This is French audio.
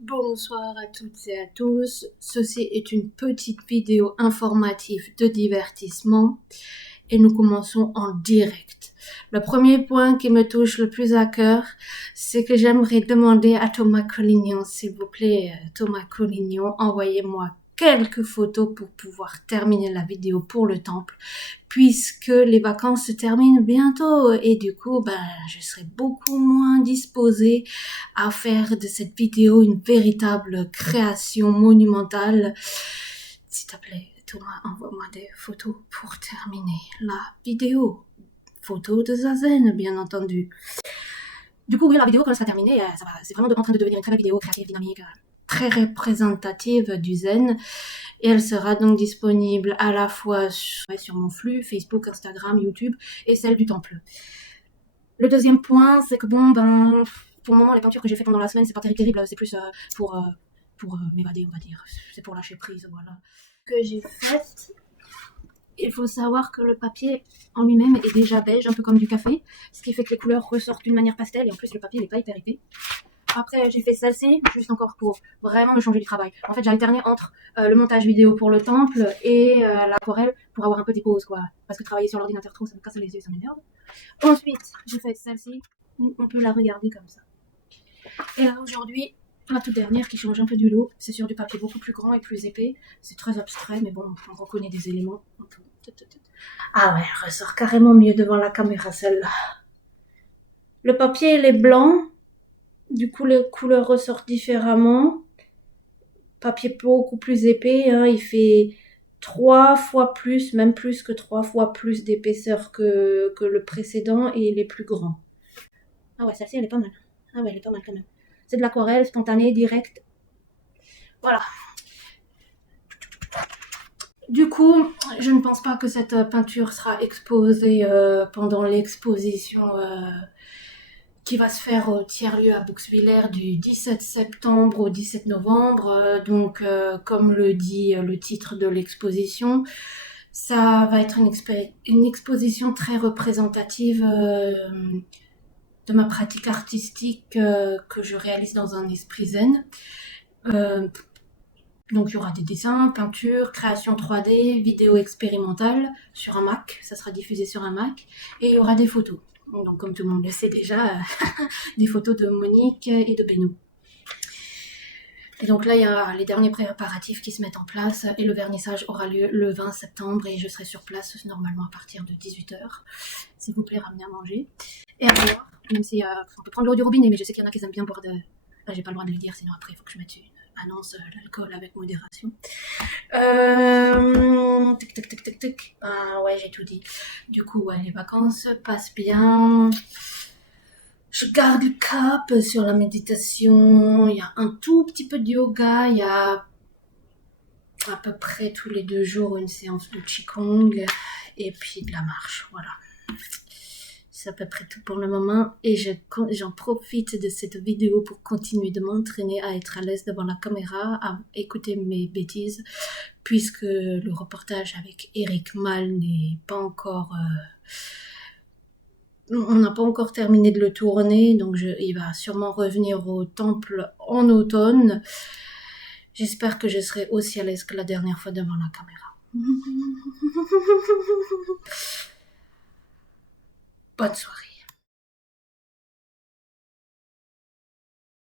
Bonsoir à toutes et à tous. Ceci est une petite vidéo informative de divertissement et nous commençons en direct. Le premier point qui me touche le plus à cœur, c'est que j'aimerais demander à Thomas Collignon, s'il vous plaît, Thomas Collignon, envoyez-moi quelques photos pour pouvoir terminer la vidéo pour le temple, puisque les vacances se terminent bientôt et du coup, je serai beaucoup moins disposée à faire de cette vidéo une véritable création monumentale. S'il te plaît, Thomas, envoie-moi des photos pour terminer la vidéo. Photos de Zazen, bien entendu. Du coup, oui, la vidéo, quand elle sera terminée, c'est vraiment en train de devenir une très belle vidéo créative, dynamique, très représentative du zen. Et elle sera donc disponible à la fois sur mon flux, Facebook, Instagram, YouTube, et celle du temple. Le deuxième point, c'est que pour le moment, les peintures que j'ai fait pendant la semaine, c'est pas terrible, c'est plus pour m'évader, on va dire. C'est pour lâcher prise, voilà. Que j'ai faite. Il faut savoir que le papier en lui-même est déjà beige, un peu comme du café, ce qui fait que les couleurs ressortent d'une manière pastel, et en plus le papier n'est pas hyper épais. Après, j'ai fait celle-ci, juste encore pour vraiment me changer du travail. En fait, j'ai alterné entre le montage vidéo pour le temple et l'aquarelle pour avoir un peu des pauses, quoi. Parce que travailler sur l'ordinateur trop, ça me casse les yeux, ça m'énerve. Ensuite, j'ai fait celle-ci. On peut la regarder comme ça. Et là, aujourd'hui, la toute dernière qui change un peu du lot, c'est sur du papier beaucoup plus grand et plus épais. C'est très abstrait, mais bon, on reconnaît des éléments. Ah ouais, elle ressort carrément mieux devant la caméra, celle-là. Le papier, il est blanc. Du coup, les couleurs ressortent différemment. Papier beaucoup plus épais, hein, il fait 3 fois plus, même plus que 3 fois plus d'épaisseur que le précédent et il est plus grand. Ah ouais, celle-ci, elle est pas mal. Ah ouais, elle est pas mal quand même. C'est de l'aquarelle, spontanée, directe. Voilà. Du coup, je ne pense pas que cette peinture sera exposée pendant l'exposition qui va se faire au tiers-lieu à Bouxwiller du 17 septembre au 17 novembre. Donc, comme le dit le titre de l'exposition, ça va être une exposition très représentative de ma pratique artistique que je réalise dans un esprit zen. Donc il y aura des dessins, peintures, création 3D, vidéo expérimentale sur un Mac, ça sera diffusé sur un Mac, et il y aura des photos. Donc comme tout le monde le sait déjà, des photos de Monique et de Benoît. Et donc là, il y a les derniers préparatifs qui se mettent en place et le vernissage aura lieu le 20 septembre et je serai sur place normalement à partir de 18h. S'il vous plaît, ramenez à manger. Et à boire, même si on peut prendre l'eau du robinet, mais je sais qu'il y en a qui aiment bien boire de... Là, j'ai pas le droit de le dire, sinon après, il faut que je mette une annonce l'alcool avec modération. Ah ouais, j'ai tout dit. Du coup, ouais, les vacances passent bien. Je garde le cap sur la méditation. Il y a un tout petit peu de yoga. Il y a à peu près tous les 2 jours une séance de Qigong et puis de la marche. Voilà. C'est à peu près tout pour le moment et j'en profite de cette vidéo pour continuer de m'entraîner à être à l'aise devant la caméra, à écouter mes bêtises, puisque le reportage avec Eric Mal n'est pas encore... on n'a pas encore terminé de le tourner, donc il va sûrement revenir au temple en automne. J'espère que je serai aussi à l'aise que la dernière fois devant la caméra. Bonne soirée.